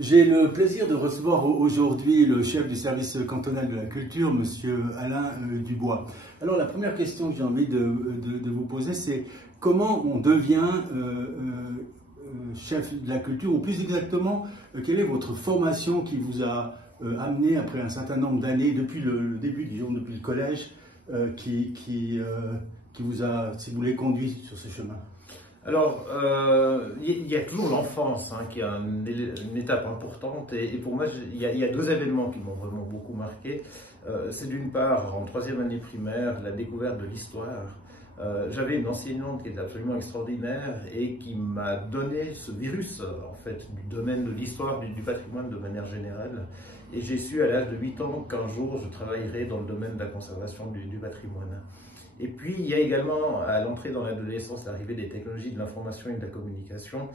J'ai le plaisir de recevoir aujourd'hui le chef du service cantonal de la culture, Monsieur Alain Dubois. Alors la première question que j'ai envie de vous poser, c'est comment on devient chef de la culture, ou plus exactement, quelle est votre formation qui vous a amené après un certain nombre d'années, depuis le début, disons depuis le collège, qui vous a, si vous voulez, conduit sur ce chemin? Alors, il y a toujours l'enfance qui est une étape importante, et pour moi, il y a deux événements qui m'ont vraiment beaucoup marqué. C'est d'une part, en troisième année primaire, la découverte de l'histoire. J'avais une enseignante qui était absolument extraordinaire et qui m'a donné ce virus, en fait, du domaine de l'histoire, du patrimoine de manière générale. Et j'ai su à l'âge de 8 ans qu'un jour, je travaillerais dans le domaine de la conservation du patrimoine. Et puis, il y a également, à l'entrée dans l'adolescence, l'arrivée des technologies de l'information et de la communication,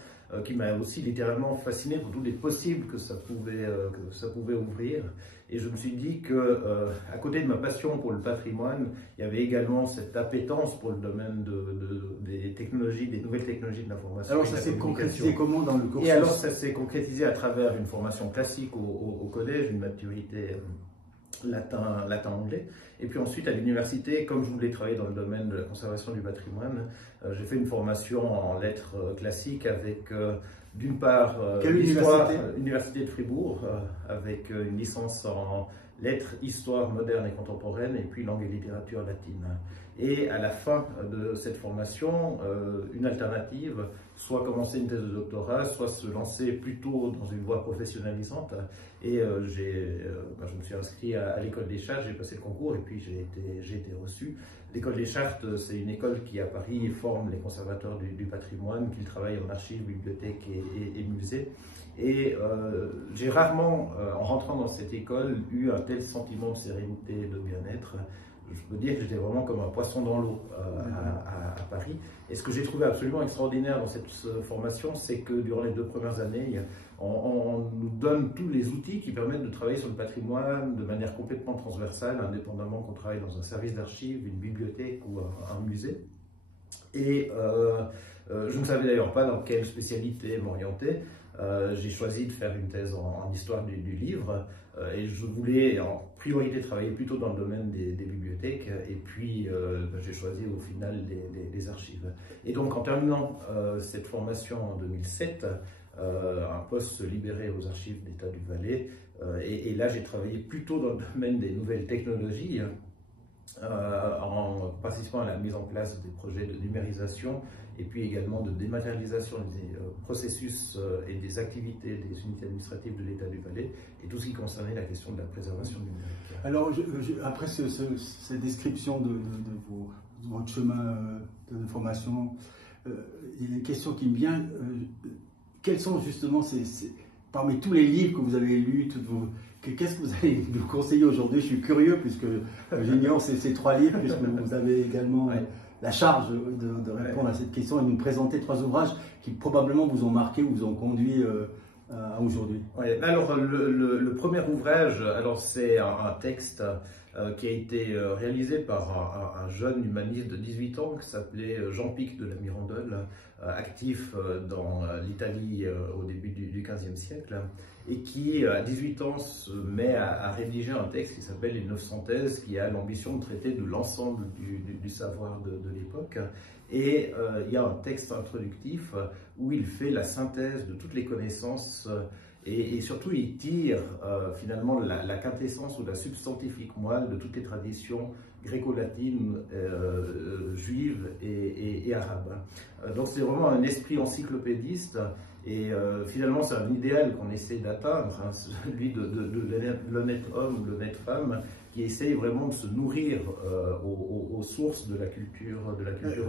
qui m'a aussi littéralement fasciné pour tous les possibles que ça pouvait ouvrir. Et je me suis dit que, à côté de ma passion pour le patrimoine, il y avait également cette appétence pour le domaine des technologies, des nouvelles technologies de l'information. Alors, ça s'est concrétisé comment dans le cursus? Et alors, ça s'est concrétisé à travers une formation classique au collège, une maturité latin-anglais. Et puis ensuite, à l'université, comme je voulais travailler dans le domaine de la conservation du patrimoine, j'ai fait une formation en lettres classiques avec, d'une part, l'université de Fribourg, avec une licence en lettres, histoire moderne et contemporaine, et puis langue et littérature latine. Et à la fin de cette formation, une alternative, soit commencer une thèse de doctorat, soit se lancer plutôt dans une voie professionnalisante. Et je me suis inscrit à l'école des chartes, j'ai passé le concours et puis j'ai été reçu. L'école des chartes, c'est une école qui à Paris forme les conservateurs du patrimoine, qui travaillent en archives, bibliothèques et musées. Et j'ai rarement, en rentrant dans cette école, eu un tel sentiment de sérénité et de bien-être. Je peux dire que j'étais vraiment comme un poisson dans l'eau à Paris. Et ce que j'ai trouvé absolument extraordinaire dans cette formation, c'est que durant les 2 premières années, on nous donne tous les outils qui permettent de travailler sur le patrimoine de manière complètement transversale, indépendamment qu'on travaille dans un service d'archives, une bibliothèque ou un musée. Et je ne savais d'ailleurs pas dans quelle spécialité m'orienter. J'ai choisi de faire une thèse en histoire du livre et je voulais en priorité travailler plutôt dans le domaine des bibliothèques, et puis j'ai choisi au final les archives. Et donc en terminant cette formation en 2007, un poste se libérait aux archives d'État du Valais, et là j'ai travaillé plutôt dans le domaine des nouvelles technologies, en participant à la mise en place des projets de numérisation et puis également de dématérialisation des processus et des activités des unités administratives de l'État du Valais, et tout ce qui concernait la question de la préservation numérique. Alors, après cette description de votre chemin de formation, il y a une question qui me vient. Quels sont justement parmi tous les livres que vous avez lus, qu'est-ce que vous allez nous conseiller aujourd'hui? Je suis curieux, puisque j'ignore ces 3 livres, puisque vous avez également la charge de répondre à cette question et de nous présenter 3 ouvrages qui probablement vous ont marqué ou vous ont conduit à aujourd'hui. Alors, le premier ouvrage, c'est un texte qui a été réalisé par un jeune humaniste de 18 ans qui s'appelait Jean Pic de la Mirandole, actif dans l'Italie au début du XVe siècle, et qui, à 18 ans, se met à rédiger un texte qui s'appelle Les 900 thèses, qui a l'ambition de traiter de l'ensemble du savoir de l'époque. Et il y a un texte introductif où il fait la synthèse de toutes les connaissances, et surtout il tire finalement la quintessence ou la substantifique moelle de toutes les traditions gréco-latines, juives et arabes. Donc c'est vraiment un esprit encyclopédiste, et finalement c'est un idéal qu'on essaie d'atteindre, celui de l'honnête homme ou l'honnête femme, qui essaye vraiment de se nourrir aux sources de la culture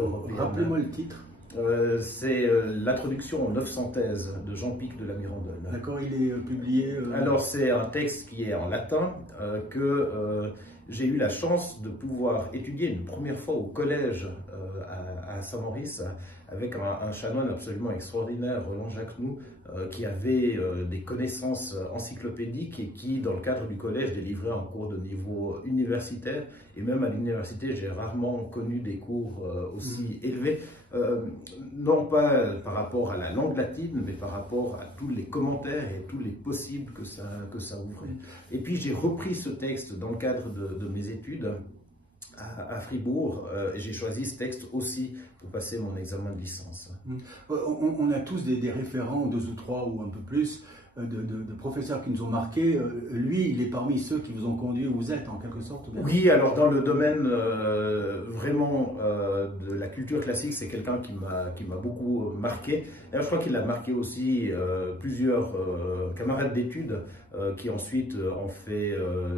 européenne. Rappelez-moi le titre. C'est l'introduction aux 900 thèses de Jean Pic de la Mirandole. D'accord, il est publié. Alors c'est un texte qui est en latin, que j'ai eu la chance de pouvoir étudier une première fois au collège à Saint-Maurice, avec un chanoine absolument extraordinaire, Roland Jacquenoux, qui avait des connaissances encyclopédiques et qui, dans le cadre du collège, délivrait un cours de niveau universitaire. Et même à l'université, j'ai rarement connu des cours aussi élevés. non pas par rapport à la langue latine, mais par rapport à tous les commentaires et tous les possibles que ça ouvrait. Et puis j'ai repris ce texte dans le cadre de mes études à Fribourg, et j'ai choisi ce texte aussi pour passer mon examen de licence. On a tous des référents, 2 ou 3 ou un peu plus, de professeurs qui nous ont marqués. Lui, il est parmi ceux qui vous ont conduit où vous êtes, en quelque sorte. Oui, alors dans le domaine vraiment de la culture classique, c'est quelqu'un qui m'a beaucoup marqué. Et je crois qu'il a marqué aussi plusieurs camarades d'études qui ensuite ont fait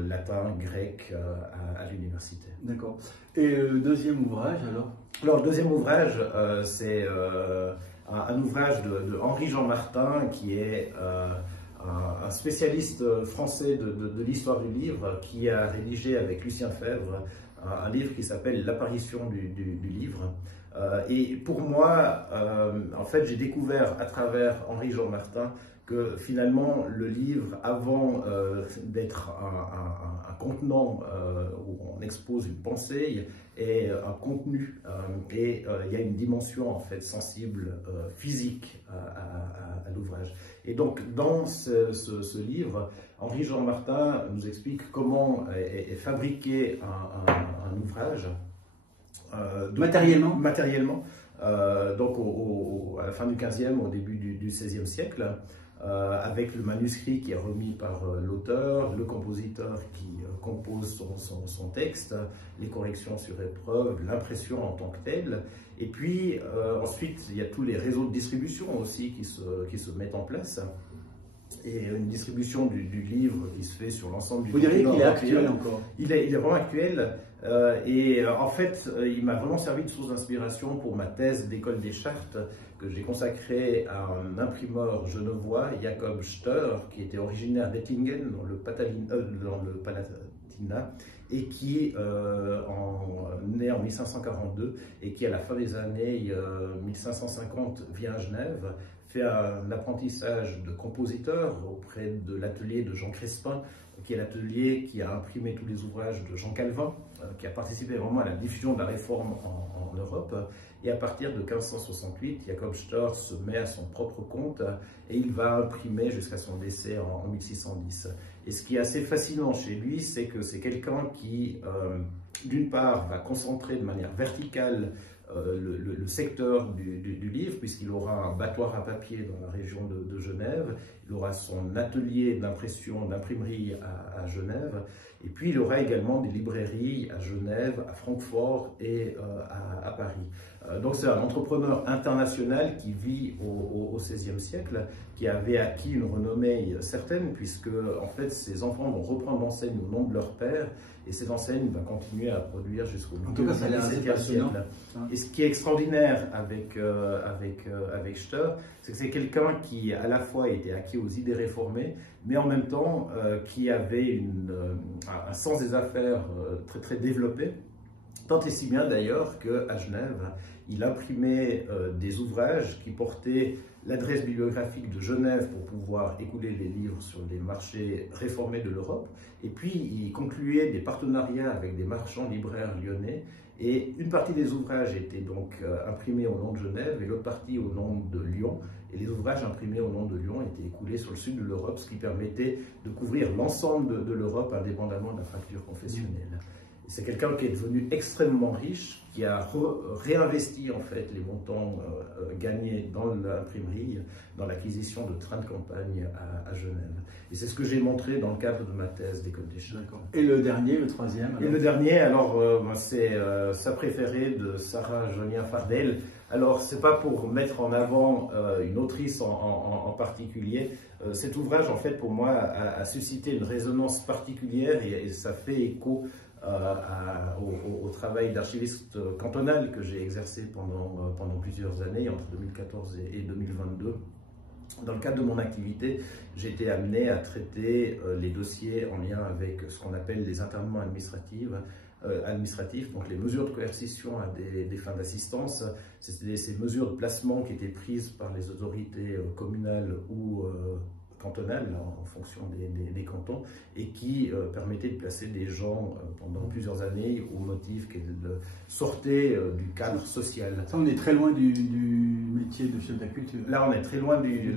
latin, grec à l'université. D'accord. Et le deuxième ouvrage, alors? Alors, le deuxième ouvrage, c'est un ouvrage de Henri-Jean Martin, qui est un spécialiste français de l'histoire du livre, qui a rédigé avec Lucien Febvre un livre qui s'appelle L'apparition du livre. Et pour moi, en fait, j'ai découvert à travers Henri-Jean Martin que finalement le livre, avant d'être un contenant où on expose une pensée, est un contenu et il y a une dimension en fait sensible, physique à l'ouvrage. Et donc dans ce livre, Henri-Jean Martin nous explique comment est fabriqué un ouvrage. Matériellement. Donc à la fin du 15e, au début du 16e siècle, avec le manuscrit qui est remis par l'auteur, le compositeur qui compose son texte, les corrections sur épreuve, l'impression en tant que telle. Et puis ensuite, il y a tous les réseaux de distribution aussi qui se mettent en place. Et une distribution du livre qui se fait sur l'ensemble du territoire. Vous diriez qu'il est actuel encore? Il est vraiment actuel. Et en fait, il m'a vraiment servi de source d'inspiration pour ma thèse d'école des chartes que j'ai consacrée à un imprimeur genevois, Jacob Steur, qui était originaire d'Ettingen, dans le Palatinat, et qui né en 1542 et qui, à la fin des années 1550, vient à Genève, fait un apprentissage de compositeur auprès de l'atelier de Jean Crespin, qui est l'atelier qui a imprimé tous les ouvrages de Jean Calvin, qui a participé vraiment à la diffusion de la réforme en Europe. Et à partir de 1568, Jacob Steur se met à son propre compte et il va imprimer jusqu'à son décès en 1610. Et ce qui est assez fascinant chez lui, c'est que c'est quelqu'un qui, d'une part, va concentrer de manière verticale le secteur du livre, puisqu'il aura un battoir à papier dans la région de Genève, il aura son atelier d'impression, d'imprimerie à Genève, et puis il aura également des librairies à Genève, à Francfort et à Paris. Donc c'est un entrepreneur international qui vit au XVIe siècle, qui avait acquis une renommée certaine, puisque en fait ses enfants vont reprendre l'enseigne au nom de leur père, et cette enseigne va continuer à produire jusqu'au milieu du XVIIe siècle. Et ce qui est extraordinaire avec Steur, c'est que c'est quelqu'un qui à la fois était acquis aux idées réformées, mais en même temps qui avait un sens des affaires très très développé, tant et si bien d'ailleurs qu'à Genève, il imprimait des ouvrages qui portaient l'adresse bibliographique de Genève pour pouvoir écouler les livres sur les marchés réformés de l'Europe. Et puis, il concluait des partenariats avec des marchands libraires lyonnais. Et une partie des ouvrages étaient donc imprimés au nom de Genève et l'autre partie au nom de Lyon. Et les ouvrages imprimés au nom de Lyon étaient écoulés sur le sud de l'Europe, ce qui permettait de couvrir l'ensemble de l'Europe indépendamment de la fracture confessionnelle. C'est quelqu'un qui est devenu extrêmement riche, qui a réinvesti en fait les montants gagnés dans l'imprimerie, dans l'acquisition de trains de campagne à Genève. Et c'est ce que j'ai montré dans le cadre de ma thèse d'école des chartes. Et le dernier, le troisième alors? Et le dernier, alors c'est Sa préférée de Sarah Jonia Fardel. Alors c'est pas pour mettre en avant une autrice en particulier. Cet ouvrage en fait pour moi a suscité une résonance particulière et ça fait écho au travail d'archiviste cantonal que j'ai exercé pendant plusieurs années, entre 2014 et 2022. Dans le cadre de mon activité, j'ai été amené à traiter les dossiers en lien avec ce qu'on appelle les internements administratifs, donc les mesures de coercition à des fins d'assistance. C'était ces mesures de placement qui étaient prises par les autorités communales ou cantonales en fonction des cantons et qui permettait de placer des gens pendant plusieurs années au motif qu'elles sortaient du cadre social. Ça, on est très loin du métier de chef de la culture. Là, on est très loin du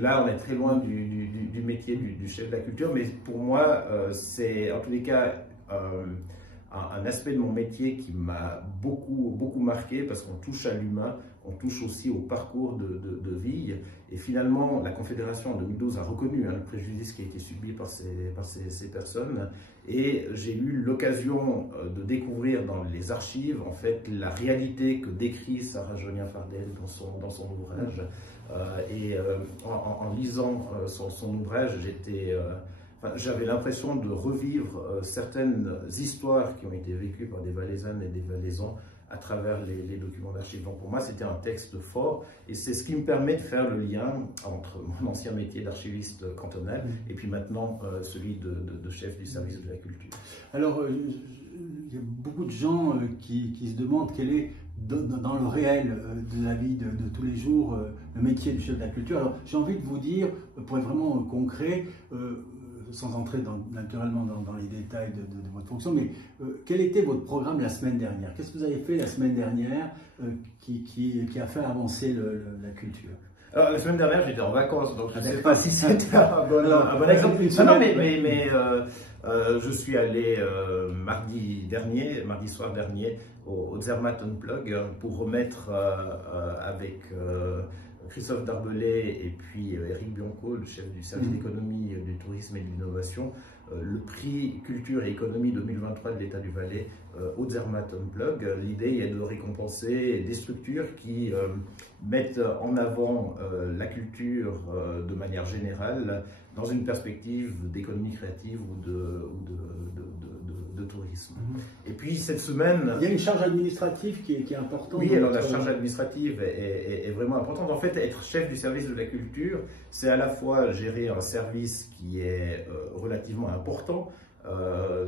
métier du chef de la culture, mais pour moi, c'est en tous les cas un aspect de mon métier qui m'a beaucoup marqué parce qu'on touche à l'humain, on touche aussi au parcours de vie. Et finalement, la Confédération en 2012 a reconnu le préjudice qui a été subi par ces personnes. Et j'ai eu l'occasion de découvrir dans les archives en fait la réalité que décrit Sarah Jonien-Fardel dans son ouvrage. En lisant son ouvrage, j'avais l'impression de revivre certaines histoires qui ont été vécues par des Valaisannes et des Valaisans à travers les documents d'archives. Donc pour moi, c'était un texte fort et c'est ce qui me permet de faire le lien entre mon ancien métier d'archiviste cantonal et puis maintenant celui de chef du service de la culture. Alors, il y a beaucoup de gens qui se demandent quel est dans le réel de la vie de tous les jours le métier du chef de la culture. Alors j'ai envie de vous dire, pour être vraiment concret, sans entrer naturellement dans les détails de votre fonction, mais quel était votre programme la semaine dernière? Qu'est-ce que vous avez fait la semaine dernière qui a fait avancer la culture? Alors, la semaine dernière, j'étais en vacances, donc je ne sais pas si c'était un bon exemple. Non, mais je suis allé mardi soir dernier, au Zermatt Unplug pour remettre avec Christophe Darbelay et puis Éric Bianco, le chef du service d'économie, du tourisme et de l'innovation, le prix Culture et Économie 2023 de l'État du Valais au Zermatt Unplug. L'idée est de récompenser des structures qui mettent en avant la culture de manière générale dans une perspective d'économie créative ou de tourisme. Et puis cette semaine... Il y a une charge administrative qui est importante. Oui, alors la charge administrative est vraiment importante. En fait, être chef du service de la culture, c'est à la fois gérer un service qui est relativement important.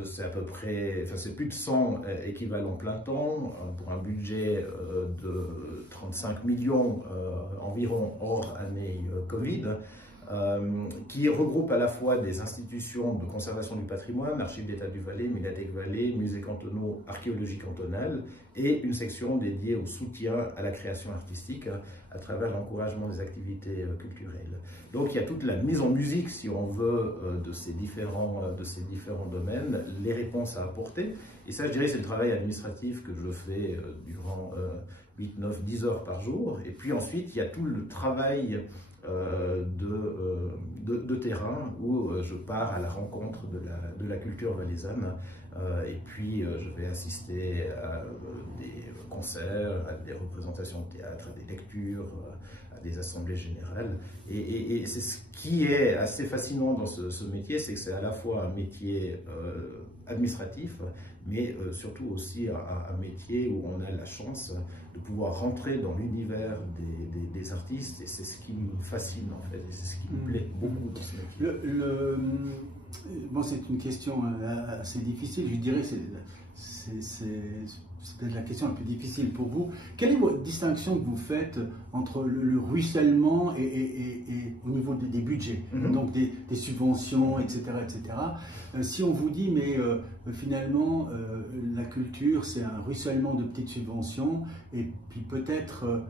C'est à peu près, c'est plus de 100 équivalents plein temps pour un budget de 35 millions environ hors année Covid. Qui regroupe à la fois des institutions de conservation du patrimoine, Archives d'État du Valais, Médiathèque Valais, musées cantonaux, archéologie cantonale, et une section dédiée au soutien à la création artistique à travers l'encouragement des activités culturelles. Donc il y a toute la mise en musique, si on veut, de ces différents domaines, les réponses à apporter. Et ça, je dirais, c'est le travail administratif que je fais durant 8, 9, 10 heures par jour. Et puis ensuite, il y a tout le travail de terrain où je pars à la rencontre de la culture valaisanne et puis je vais assister à des concerts, à des représentations de théâtre, à des lectures, à des assemblées générales. Et c'est ce qui est assez fascinant dans ce métier, c'est que c'est à la fois un métier administratif, mais surtout aussi un métier où on a la chance de pouvoir rentrer dans l'univers des artistes, et c'est ce qui me fascine en fait, et c'est ce qui me plaît beaucoup dans ce métier. Bon, c'est une question assez difficile, je dirais, c'est peut-être la question la plus difficile pour vous. Quelle est votre distinction que vous faites entre le ruissellement et au niveau des budgets, donc des subventions, etc. Si on vous dit, mais finalement, la culture, c'est un ruissellement de petites subventions, et puis peut-être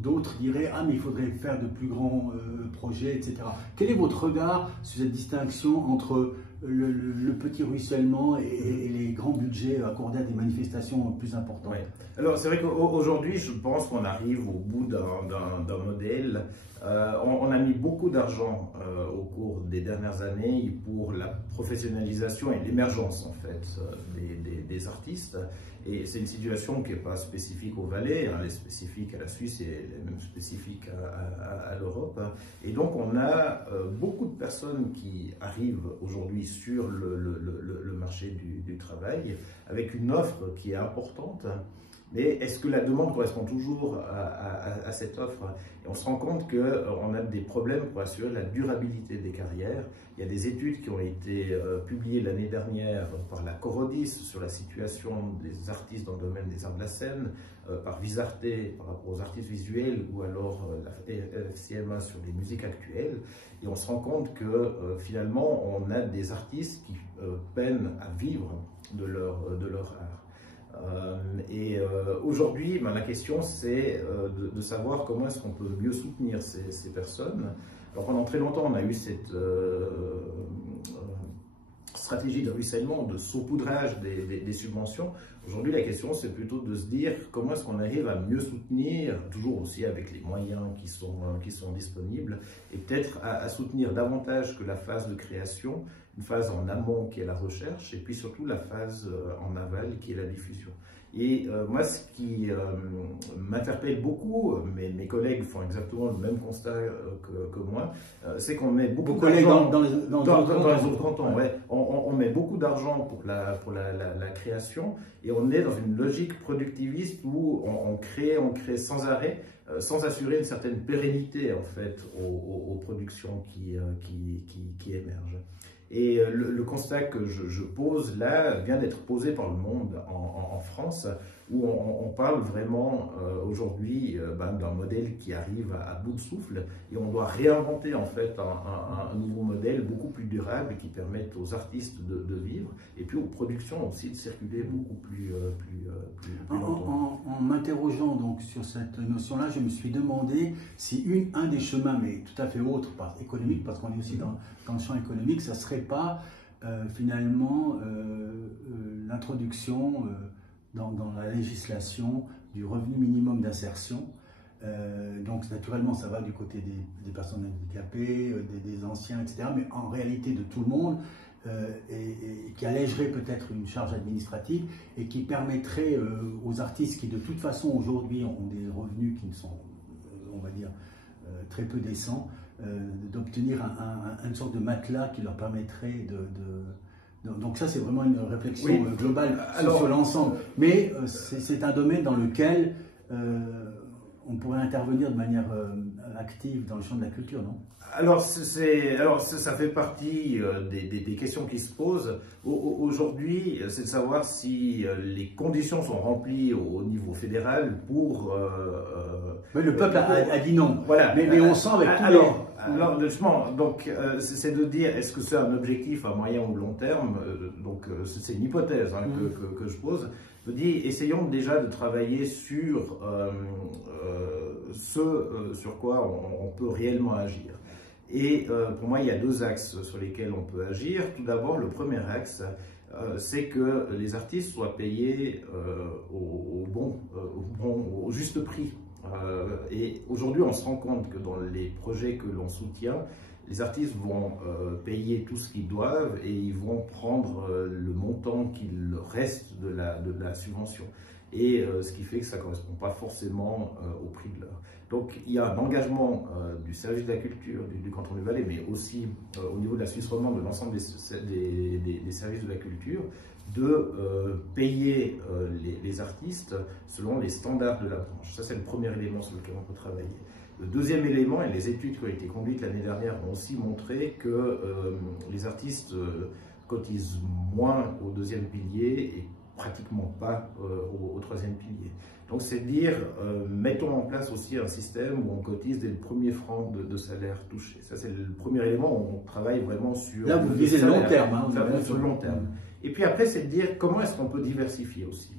d'autres diraient, ah, mais il faudrait faire de plus grands projets, etc. Quel est votre regard sur cette distinction entre le petit ruissellement et les grands budgets accordés à des manifestations plus importantes? Ouais. Alors c'est vrai qu'aujourd'hui, je pense qu'on arrive au bout d'un modèle. On a mis beaucoup d'argent au cours des dernières années pour la professionnalisation et l'émergence en fait des artistes. Et c'est une situation qui n'est pas spécifique au Valais, elle est spécifique à la Suisse et elle est même spécifique à l'Europe. Et donc on a beaucoup de personnes qui arrivent aujourd'hui sur le marché du travail avec une offre qui est importante. Mais est-ce que la demande correspond toujours à cette offre? Et on se rend compte qu'on a des problèmes pour assurer la durabilité des carrières. Il y a des études qui ont été publiées l'année dernière par la Corodis sur la situation des artistes dans le domaine des arts de la scène, par Visarte par rapport aux artistes visuels, ou alors la FCMA sur les musiques actuelles. Et on se rend compte que finalement, on a des artistes qui peinent à vivre de leur art. Aujourd'hui, la question c'est de savoir comment est-ce qu'on peut mieux soutenir ces personnes. Alors pendant très longtemps, on a eu cette stratégie de ruissellement, de saupoudrage des subventions. Aujourd'hui, la question c'est plutôt de se dire comment est-ce qu'on arrive à mieux soutenir, toujours aussi avec les moyens qui sont disponibles, et peut-être à soutenir davantage que la phase de création, une phase en amont qui est la recherche, et puis surtout la phase en aval qui est la diffusion. Et moi, ce qui m'interpelle beaucoup, mes collègues font exactement le même constat que moi, c'est qu'on met beaucoup d'argent dans les autres cantons. Ouais. On met beaucoup d'argent pour la création, et on est dans une logique productiviste où on crée sans arrêt, sans assurer une certaine pérennité en fait aux productions qui émergent. Et le constat que je pose là vient d'être posé par le monde en France, où on parle vraiment aujourd'hui d'un modèle qui arrive à bout de souffle, et on doit réinventer en fait un nouveau modèle beaucoup plus durable qui permette aux artistes de vivre, et puis aux productions aussi de circuler beaucoup plus longtemps. En m'interrogeant donc sur cette notion-là, je me suis demandé si un des chemins, mais tout à fait autre, économique, parce qu'on est aussi dans le champ économique, ça ne serait pas finalement l'introduction dans la législation du revenu minimum d'insertion. Donc naturellement ça va du côté des personnes handicapées, des anciens, etc. Mais en réalité de tout le monde, et qui allégerait peut-être une charge administrative et qui permettrait aux artistes qui de toute façon aujourd'hui ont des revenus qui ne sont, on va dire, très peu décents, d'obtenir une sorte de matelas qui leur permettrait donc ça c'est vraiment une réflexion globale sur l'ensemble, mais c'est un domaine dans lequel on pourrait intervenir de manière active dans le champ de la culture, non? Alors ça fait partie des questions qui se posent. Aujourd'hui, c'est de savoir si les conditions sont remplies au niveau fédéral pour... oui, le peuple a dit non, voilà. Mais on sent avec alors, justement, donc c'est de dire, est-ce que c'est un objectif à moyen ou long terme? Donc c'est une hypothèse que je pose. Je dis, essayons déjà de travailler sur ce sur quoi on peut réellement agir. Et pour moi, il y a deux axes sur lesquels on peut agir. Tout d'abord, le premier axe, c'est que les artistes soient payés au juste prix. Et aujourd'hui, on se rend compte que dans les projets que l'on soutient, les artistes vont payer tout ce qu'ils doivent et ils vont prendre le montant qu'il reste de la subvention. Et ce qui fait que ça ne correspond pas forcément au prix de l'heure. Donc il y a un engagement du service de la culture du canton du Valais, mais aussi au niveau de la Suisse romande, de l'ensemble des services de la culture, de payer les artistes selon les standards de la branche. Ça, c'est le premier élément sur lequel on peut travailler. Le deuxième élément, et les études qui ont été conduites l'année dernière ont aussi montré que les artistes cotisent moins au deuxième pilier et pratiquement pas au troisième pilier. Donc c'est dire, mettons en place aussi un système où on cotise dès le premier franc de salaire touché. Ça c'est le premier élément où on travaille vraiment sur... Là vous visez le long terme. Hein, sur le long terme. Et puis après c'est de dire comment est-ce qu'on peut diversifier aussi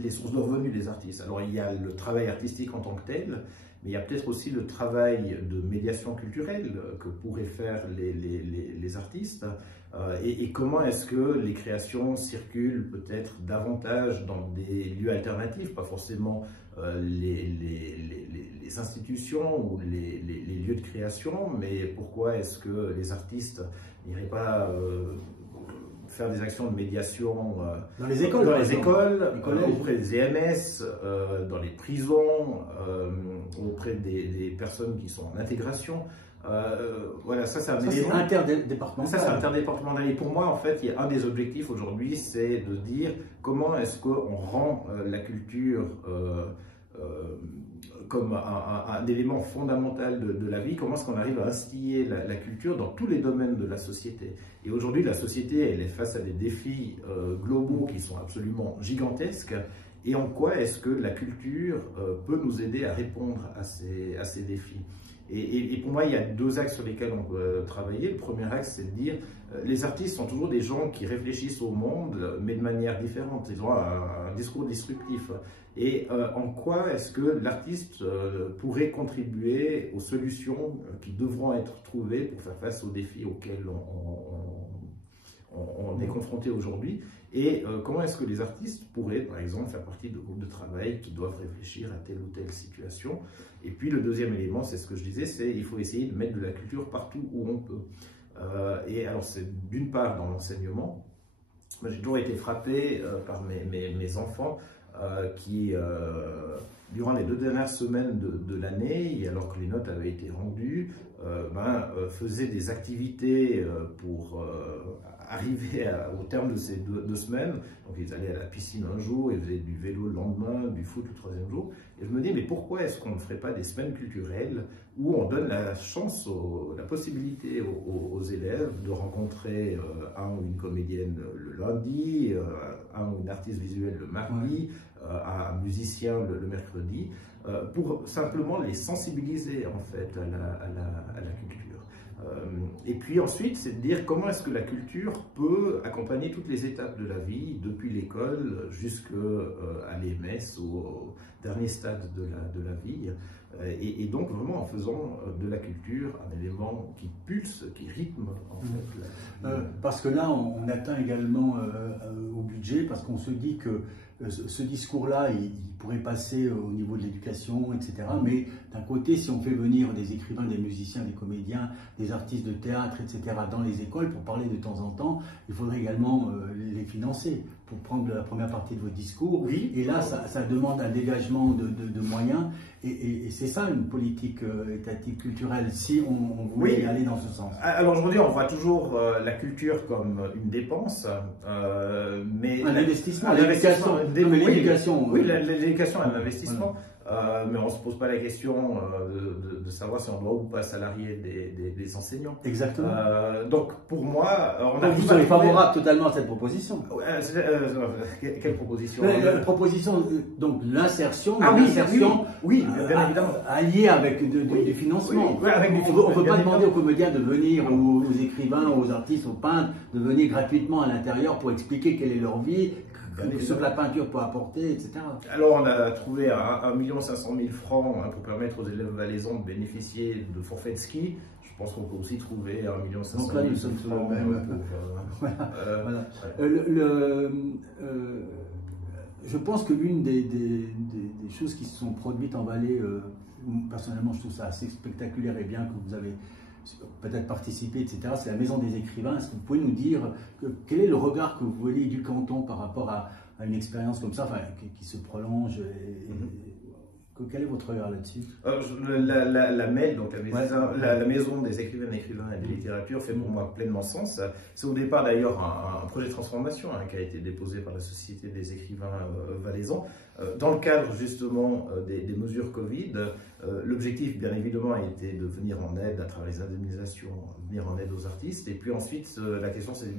les sources de revenus des artistes. Alors il y a le travail artistique en tant que tel, mais il y a peut-être aussi le travail de médiation culturelle que pourraient faire les artistes. Et comment est-ce que les créations circulent peut-être davantage dans des lieux alternatifs, pas forcément les institutions ou les lieux de création, mais pourquoi est-ce que les artistes n'iraient pas faire des actions de médiation dans les écoles, auprès des EMS, dans les prisons, auprès des personnes qui sont en intégration. Voilà, ça c'est un élément. C'est interdépartemental. Ça c'est interdépartemental. Et pour moi, en fait, il y a un des objectifs aujourd'hui, c'est de dire comment est-ce qu'on rend la culture comme un élément fondamental de la vie, comment est-ce qu'on arrive à instiller la culture dans tous les domaines de la société. Et aujourd'hui, la société, elle est face à des défis globaux qui sont absolument gigantesques. Et en quoi est-ce que la culture peut nous aider à répondre à ces défis? Et pour moi, il y a deux axes sur lesquels on peut travailler. Le premier axe, c'est de dire les artistes sont toujours des gens qui réfléchissent au monde, mais de manière différente. Ils ont un discours disruptif. Et en quoi est-ce que l'artiste pourrait contribuer aux solutions qui devront être trouvées pour faire face aux défis auxquels on est confronté aujourd'hui? Et comment est-ce que les artistes pourraient, par exemple, faire partie de groupes de travail qui doivent réfléchir à telle ou telle situation? Et puis le deuxième élément, c'est ce que je disais, c'est qu'il faut essayer de mettre de la culture partout où on peut. Et alors c'est d'une part dans l'enseignement. Moi j'ai toujours été frappé par mes enfants qui, durant les 2 dernières semaines de l'année, alors que les notes avaient été rendues, faisaient des activités pour arriver au terme de ces 2 semaines. Donc ils allaient à la piscine un jour, ils faisaient du vélo le lendemain, du foot le 3e jour. Et je me dis, mais pourquoi est-ce qu'on ne ferait pas des semaines culturelles où on donne la chance, la possibilité aux élèves de rencontrer un ou une comédienne le lundi, un ou une artiste visuelle le mardi, un musicien le mercredi, pour simplement les sensibiliser en fait à la culture. Et puis ensuite, c'est de dire comment est-ce que la culture peut accompagner toutes les étapes de la vie, depuis l'école jusqu'à l'EMS, au dernier stade de la vie. Et donc vraiment en faisant de la culture un élément qui pulse, qui rythme en fait. Parce que là, on atteint également au budget, parce qu'on se dit que ce discours-là, il pourrait passer au niveau de l'éducation, etc. Mais d'un côté, si on fait venir des écrivains, des musiciens, des comédiens, des artistes de théâtre, etc. dans les écoles pour parler de temps en temps, il faudrait également les financer pour prendre la première partie de votre discours. Oui. Et là, ça demande un dégagement de moyens. Et c'est ça une politique étatique culturelle, si on voulait aller dans ce sens. Alors aujourd'hui, on voit toujours la culture comme une dépense, mais un investissement. L'éducation. Oui, l'éducation est un investissement. Mais on ne se pose pas la question de savoir si on doit ou pas salarier des enseignants. Exactement. Donc pour moi, vous serez favorable totalement à cette proposition. Quelle proposition? La proposition, donc l'insertion, oui, bien évidemment. Alliée avec du financement. On ne peut pas demander aux comédiens de venir, aux écrivains, aux artistes, aux peintres, de venir gratuitement à l'intérieur pour expliquer quelle est leur vie, ce que la peinture peut apporter, etc. Alors on a trouvé 1 500 000 francs pour permettre aux élèves valaisans de bénéficier de forfait de ski. Je pense qu'on peut aussi trouver 1 500 000 francs. Donc là, nous sommes sur le même. Voilà. Je pense que l'une des choses qui se sont produites en Valais, personnellement je trouve ça assez spectaculaire et bien que vous avez peut-être participé, etc., c'est la Maison des écrivains. Est-ce que vous pouvez nous dire quel est le regard que vous voyez du canton par rapport à une expérience comme ça, qui se prolonge quel est votre regard là-dessus? La MEL, donc la Maison des écrivaines et de littérature, fait pour moi pleinement sens. C'est au départ d'ailleurs un projet de transformation qui a été déposé par la Société des écrivains valaisans. Dans le cadre justement des mesures Covid, l'objectif bien évidemment a été de venir en aide à travers les indemnisations, venir en aide aux artistes. Et puis ensuite, la question s'est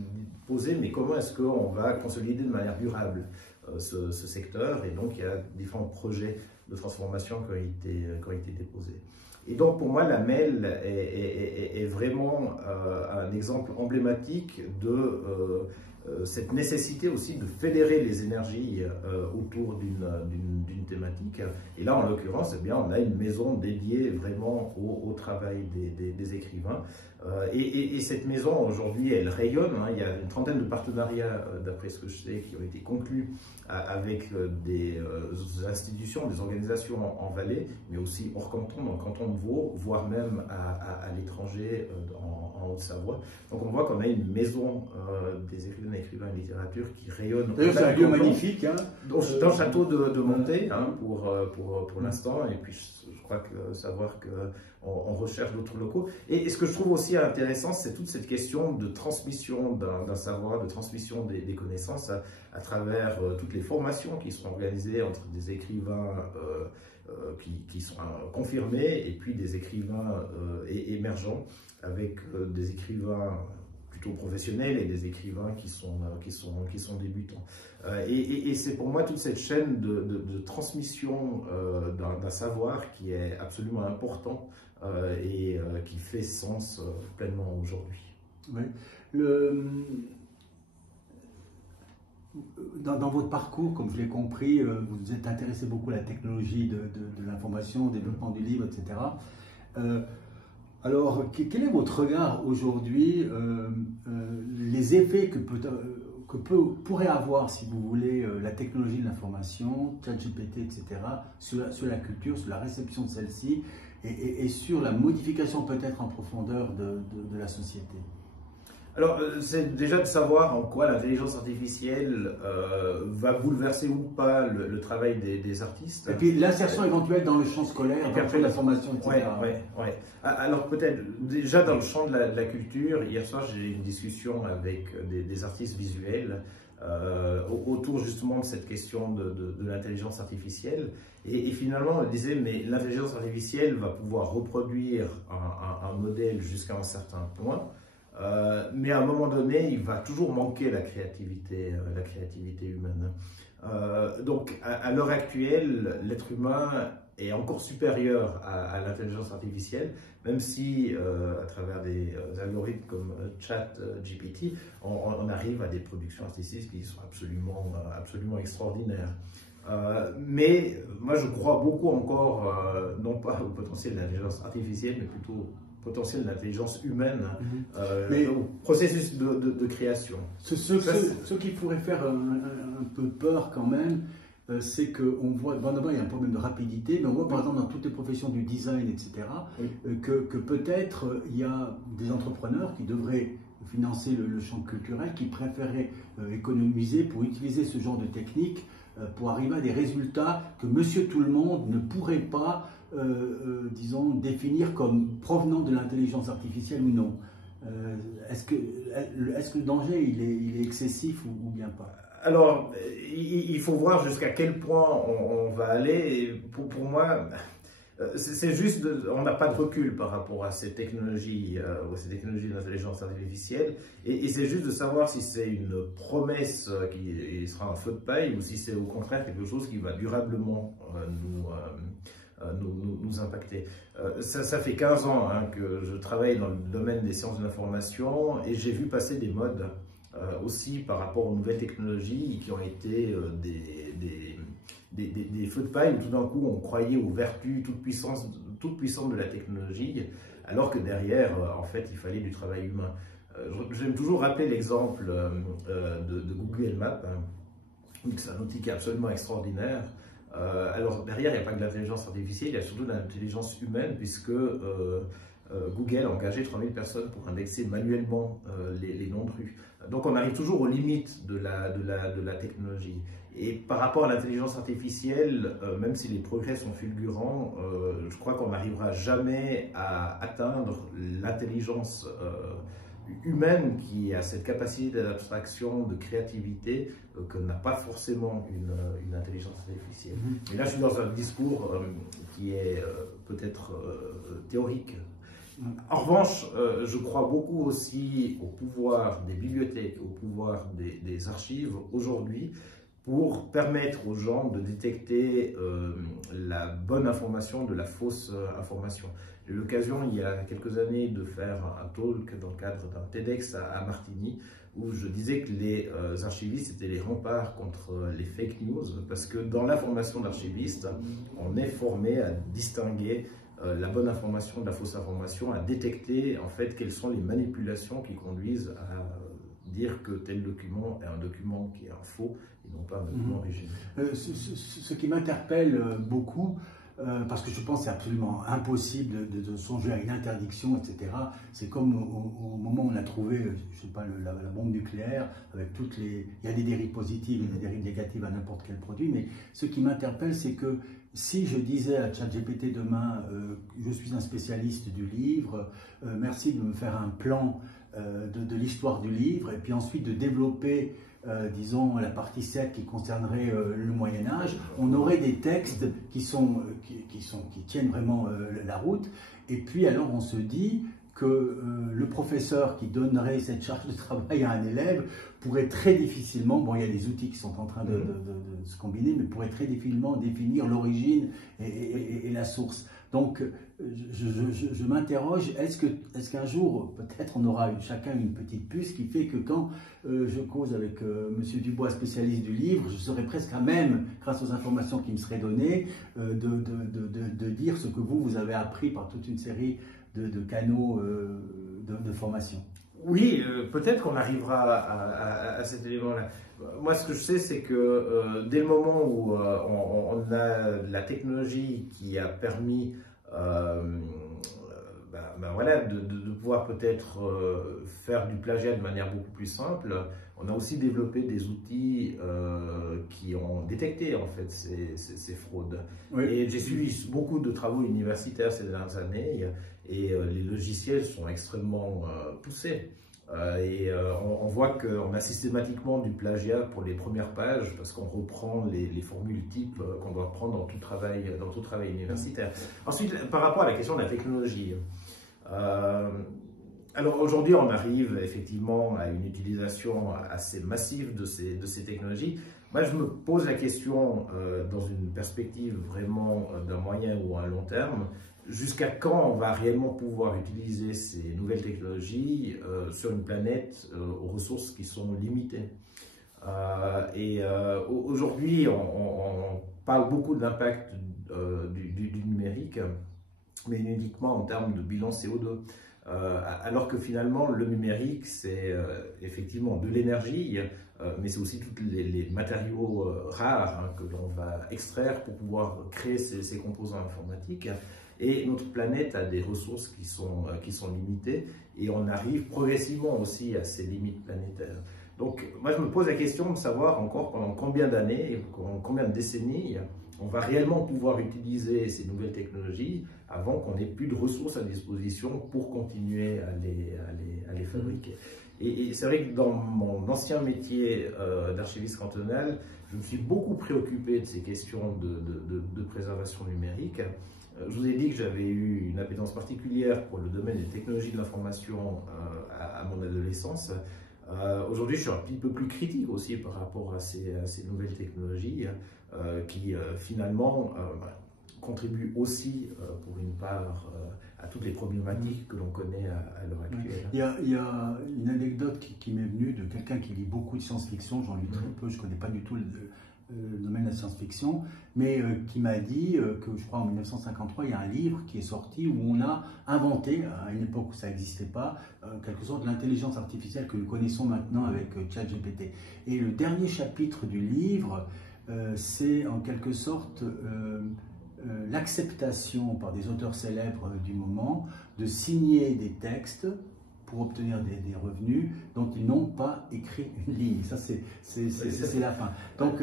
posée, mais comment est-ce qu'on va consolider de manière durable ce secteur? Et donc il y a différents projets de transformation qui ont été déposés. Et donc pour moi, la MEL est vraiment un exemple emblématique de cette nécessité aussi de fédérer les énergies autour d'une thématique. Et là, en l'occurrence, eh bien, on a une maison dédiée vraiment au travail des écrivains. Et cette maison, aujourd'hui, elle rayonne. Il y a une trentaine de partenariats, d'après ce que je sais, qui ont été conclus avec des institutions, des organisations en Valais, mais aussi hors canton, dans le canton de Vaud, voire même à l'étranger, en Haute-Savoie. Donc on voit qu'on a une maison des écrivains et littérature qui rayonne. D'ailleurs, c'est un lieu magnifique. Dans le château de Monté, pour l'instant, et puis je crois crois que savoir qu'on recherche d'autres locaux. Et ce que je trouve aussi intéressant, c'est toute cette question de transmission d'un savoir, de transmission des connaissances à travers toutes les formations qui sont organisées entre des écrivains qui sont confirmés et puis des écrivains émergents, avec des écrivains plutôt professionnels et des écrivains qui sont débutants. Et c'est pour moi toute cette chaîne de transmission d'un savoir qui est absolument important et qui fait sens pleinement aujourd'hui. Oui. Dans votre parcours, comme je l'ai compris, vous vous êtes intéressé beaucoup à la technologie de l'information, au développement du livre, etc. Alors, quel est votre regard aujourd'hui, les effets que pourrait avoir, si vous voulez, la technologie de l'information, ChatGPT, etc., sur la culture, sur la réception de celle-ci et sur la modification peut-être en profondeur de la société? Alors, c'est déjà de savoir en quoi l'intelligence artificielle va bouleverser ou pas le travail des artistes. Et puis l'insertion éventuelle dans le champ scolaire, et puis après la formation, etc. Oui. Alors peut-être déjà dans le champ de la culture, hier soir j'ai eu une discussion avec des artistes visuels autour justement de cette question de l'intelligence artificielle. Et finalement on disait, mais l'intelligence artificielle va pouvoir reproduire un modèle jusqu'à un certain point. Mais à un moment donné, il va toujours manquer la créativité humaine. Donc, à l'heure actuelle, l'être humain est encore supérieur à l'intelligence artificielle, même si, à travers des algorithmes comme ChatGPT, on arrive à des productions artistiques qui sont absolument extraordinaires. Mais moi, je crois beaucoup encore, non pas au potentiel de l'intelligence artificielle, mais plutôt potentiel d'intelligence humaine, mais au processus de création. Ce qui pourrait faire un peu peur quand même, c'est qu'on voit, d'abord il y a un problème de rapidité, mais on voit par exemple dans toutes les professions du design, etc., que peut-être il y a des entrepreneurs qui devraient financer le champ culturel, qui préféraient économiser pour utiliser ce genre de technique pour arriver à des résultats que monsieur tout le monde ne pourrait pas disons, définir comme provenant de l'intelligence artificielle ou non. Est-ce que le danger il est excessif ou bien pas? Alors, il faut voir jusqu'à quel point on va aller. Et pour moi, c'est juste, on n'a pas de recul par rapport à ces technologies d'intelligence artificielle. Et c'est juste de savoir si c'est une promesse qui sera un feu de paille ou si c'est au contraire quelque chose qui va durablement nous impacter. Ça fait 15 ans que je travaille dans le domaine des sciences de l'information et j'ai vu passer des modes aussi par rapport aux nouvelles technologies qui ont été des feux de paille où tout d'un coup on croyait aux vertus toute puissante de la technologie alors que derrière en fait il fallait du travail humain. J'aime toujours rappeler l'exemple de Google Maps, c'est un outil qui est absolument extraordinaire. Alors derrière, il n'y a pas que de l'intelligence artificielle, il y a surtout de l'intelligence humaine, puisque Google a engagé 3000 personnes pour indexer manuellement les noms de rues. Donc on arrive toujours aux limites de la technologie. Et par rapport à l'intelligence artificielle, même si les progrès sont fulgurants, je crois qu'on n'arrivera jamais à atteindre l'intelligence humaine qui a cette capacité d'abstraction, de créativité que n'a pas forcément une intelligence artificielle. Et là, je suis dans un discours qui est peut-être théorique. En revanche, je crois beaucoup aussi au pouvoir des bibliothèques, au pouvoir des archives aujourd'hui pour permettre aux gens de détecter la bonne information de la fausse information. J'ai eu l'occasion, il y a quelques années, de faire un talk dans le cadre d'un TEDx à Martigny, où je disais que les archivistes étaient les remparts contre les fake news, parce que dans la formation d'archiviste, on est formé à distinguer la bonne information de la fausse information, à détecter en fait quelles sont les manipulations qui conduisent à dire que tel document est un document qui est un faux et non pas un document original. Ce qui m'interpelle beaucoup, parce que je pense que c'est absolument impossible de songer à une interdiction, etc. C'est comme au moment où on a trouvé, je sais pas, la bombe nucléaire, avec toutes les... Il y a des dérives positives et des dérives négatives à n'importe quel produit, mais ce qui m'interpelle, c'est que si je disais à ChatGPT demain, je suis un spécialiste du livre, merci de me faire un plan de l'histoire du livre, et puis ensuite de développer, disons, la partie 7 qui concernerait le Moyen-Âge, on aurait des textes qui tiennent vraiment la route. Et puis alors on se dit que le professeur qui donnerait cette charge de travail à un élève pourrait très difficilement, bon, il y a des outils qui sont en train de se combiner, mais pourrait très difficilement définir l'origine et la source. Donc, je m'interroge, est-ce qu'un jour, peut-être on aura chacun une petite puce qui fait que quand je cause avec M. Dubois, spécialiste du livre, je serai presque à même, grâce aux informations qui me seraient données, de dire ce que vous avez appris par toute une série de canaux de formation. Oui, peut-être qu'on arrivera à cet élément-là. Moi, ce que je sais, c'est que dès le moment où on a la technologie qui a permis voilà, de pouvoir peut-être faire du plagiat de manière beaucoup plus simple, on a aussi développé des outils qui ont détecté en fait ces fraudes. Oui. Et j'ai suivi beaucoup de travaux universitaires ces dernières années et les logiciels sont extrêmement poussés. On voit qu'on a systématiquement du plagiat pour les premières pages parce qu'on reprend les formules types qu'on doit prendre dans tout travail universitaire. Ensuite, par rapport à la question de la technologie, alors aujourd'hui on arrive effectivement à une utilisation assez massive de ces technologies. Moi je me pose la question dans une perspective vraiment d'un moyen ou un long terme, jusqu'à quand on va réellement pouvoir utiliser ces nouvelles technologies sur une planète aux ressources qui sont limitées. Aujourd'hui, on parle beaucoup de l'impact du numérique, mais uniquement en termes de bilan CO2. Alors que finalement, le numérique, c'est effectivement de l'énergie, mais c'est aussi tous les matériaux rares que l'on va extraire pour pouvoir créer ces composants informatiques. Et notre planète a des ressources qui sont limitées et on arrive progressivement aussi à ces limites planétaires. Donc moi je me pose la question de savoir encore pendant combien d'années, combien de décennies on va réellement pouvoir utiliser ces nouvelles technologies avant qu'on n'ait plus de ressources à disposition pour continuer à les fabriquer. Et c'est vrai que dans mon ancien métier d'archiviste cantonal, je me suis beaucoup préoccupé de ces questions de préservation numérique. Je vous ai dit que j'avais eu une appétence particulière pour le domaine des technologies de l'information à mon adolescence. Aujourd'hui, je suis un petit peu plus critique aussi par rapport à ces nouvelles technologies qui finalement contribuent aussi pour une part à toutes les problématiques que l'on connaît à l'heure actuelle. Il y a une anecdote qui m'est venue de quelqu'un qui lit beaucoup de science-fiction, j'en lis très peu, je ne connais pas du tout le domaine de la science-fiction, mais qui m'a dit que, je crois, en 1953, il y a un livre qui est sorti où on a inventé, à une époque où ça n'existait pas, quelque sorte de l'intelligence artificielle que nous connaissons maintenant avec ChatGPT. Et le dernier chapitre du livre, c'est en quelque sorte l'acceptation par des auteurs célèbres du moment de signer des textes pour obtenir des revenus dont ils n'ont pas écrit une ligne. Ça, c'est la fin. Donc,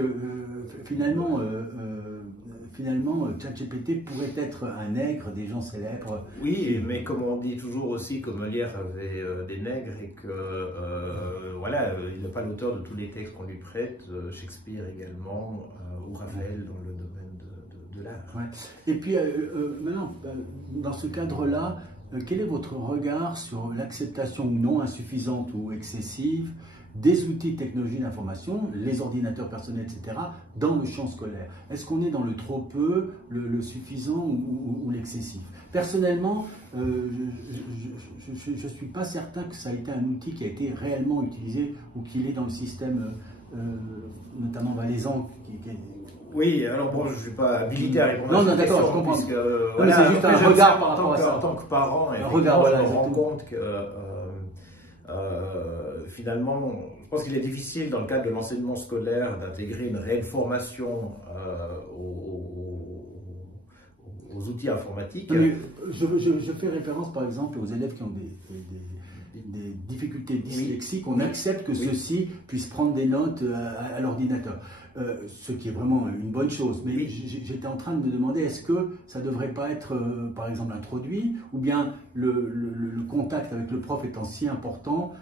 finalement, ChatGPT pourrait être un nègre des gens célèbres. Oui, mais comme on dit toujours aussi que Molière avait des nègres et que, voilà, il n'est pas l'auteur de tous les textes qu'on lui prête, Shakespeare également, ou Raphaël dans le domaine de l'art. Ouais. Et puis, maintenant, dans ce cadre-là, quel est votre regard sur l'acceptation ou non insuffisante ou excessive des outils de technologie d'information, les ordinateurs personnels, etc., dans le champ scolaire? Est-ce qu'on est dans le trop peu, le suffisant ou l'excessif? Personnellement, je ne suis pas certain que ça a été un outil qui a été réellement utilisé ou qu'il est dans le système, notamment valaisan. Oui, alors bon, je ne suis pas habilité à répondre à cette question. Non, d'accord, je comprends. Voilà, c'est juste un regard par rapport à ça. En tant que parent, voilà, je me rends compte que finalement, je pense qu'il est difficile dans le cadre de l'enseignement scolaire d'intégrer une réelle formation aux outils informatiques. Je fais référence par exemple aux élèves qui ont difficulté dyslexique, on accepte que ceux-ci puissent prendre des notes à l'ordinateur. Ce qui est vraiment une bonne chose. Mais j'étais en train de me demander, est-ce que ça ne devrait pas être, par exemple, introduit, ou bien le contact avec le prof étant si important,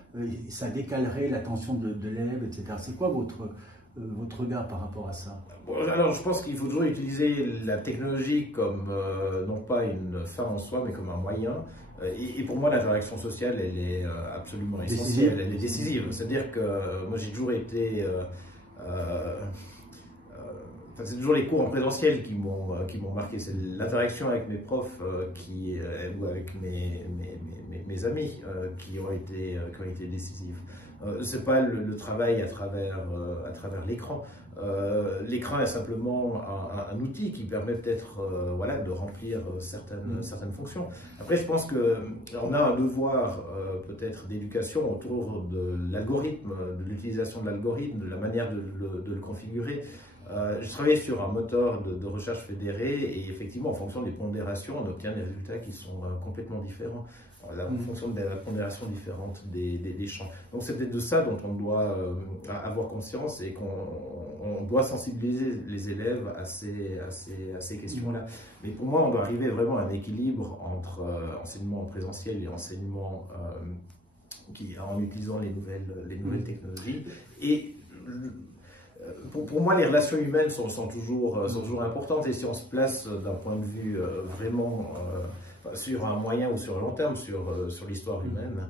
ça décalerait l'attention de l'élève, etc. C'est quoi votre regard par rapport à ça? Bon, alors, je pense qu'il faut toujours utiliser la technologie comme, non pas une fin en soi, mais comme un moyen. Et pour moi, l'interaction sociale, elle est absolument essentielle, elle est décisive. C'est-à-dire que moi, j'ai toujours été... c'est toujours les cours en présentiel qui m'ont marqué. C'est l'interaction avec mes profs ou avec mes amis qui ont été décisifs. C'est pas le travail à travers l'écran. L'écran est simplement un outil qui permet peut-être voilà, de remplir certaines fonctions. Après, je pense qu'on a un devoir peut-être d'éducation autour de l'algorithme, de l'utilisation de l'algorithme, de la manière de le configurer. Je travaillais sur un moteur de recherche fédéré et effectivement, en fonction des pondérations, on obtient des résultats qui sont complètement différents. En fonction de la pondération différente des champs. Donc c'est peut-être de ça dont on doit avoir conscience et qu'on doit sensibiliser les élèves à ces questions-là. Mais pour moi, on doit arriver vraiment à un équilibre entre enseignement en présentiel et enseignement en utilisant les nouvelles technologies. Et pour moi, les relations humaines sont toujours importantes, et si on se place d'un point de vue vraiment sur un moyen ou sur un long terme, sur l'histoire humaine,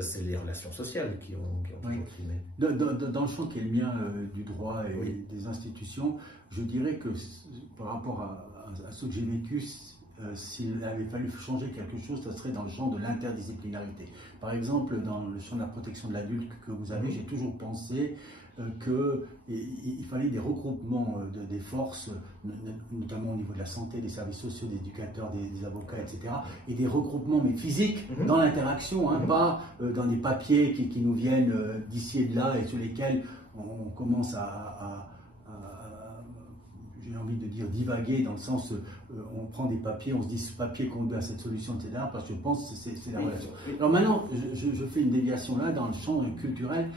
c'est les relations sociales qui ont toujours primé. Dans le champ qui est le mien du droit et des institutions, je dirais que par rapport à ce que j'ai vécu, s'il avait fallu changer quelque chose, ça serait dans le champ de l'interdisciplinarité. Par exemple, dans le champ de la protection de l'adulte que vous avez, j'ai toujours pensé qu'il fallait des regroupements des forces, notamment au niveau de la santé, des services sociaux, des éducateurs, des avocats, etc. Et des regroupements, mais physiques, dans l'interaction, pas dans des papiers qui nous viennent d'ici et de là et sur lesquels on commence j'ai envie de dire divaguer, dans le sens on prend des papiers, on se dit ce papier conduit à cette solution, etc. Parce que je pense que c'est la relation. Alors maintenant, je fais une déviation là dans le champ culturel.